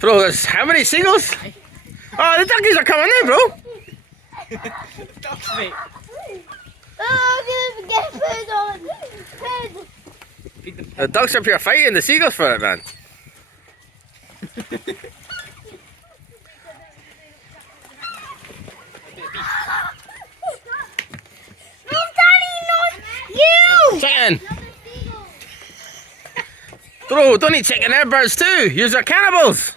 Bro, there's how many seagulls? Oh, the duckies are coming in, bro. Ducks, mate. Oh, I'm gonna get food on. Food. Feed them. The ducks are up here fighting the seagulls for it, man. No, Daddy, not you. Chicken! Bro, don't eat chicken, they're birds too. Yous are cannibals.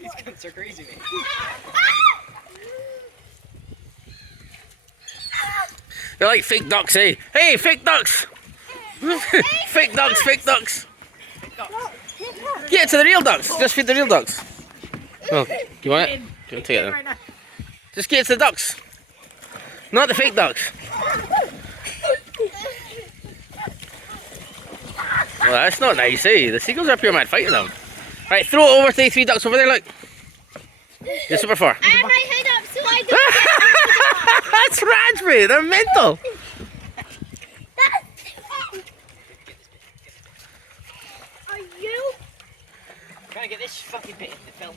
These cunts are crazy, mate. They're like fake ducks, eh? Hey, fake ducks! Fake ducks, fake ducks. Get to the real ducks. Just feed the real ducks. Oh, you want it? Do you want to take it then? Just get to the ducks. Not the fake ducks. Well, that's not nice, eh? The seagulls are up here, man, fighting them. Right, throw it over to the 3 ducks over there, look. You're super far. I have my hood up so I don't That's rad, mate. They're mental. Are you? Can I get this fucking bit in the film?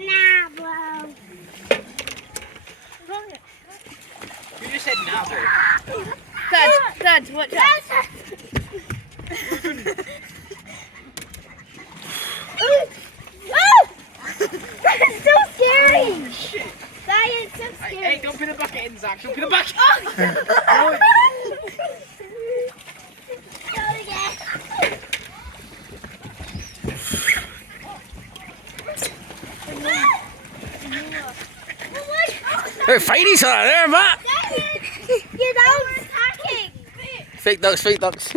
Nah, bro. You just said nah, bro. Dad, watch out. That's so scary. Shit. That is so scary. Hey, don't put a bucket in, Zach. Don't put a bucket. They're fighting each other there, Matt. Your dog's attacking. Fake ducks, fake ducks.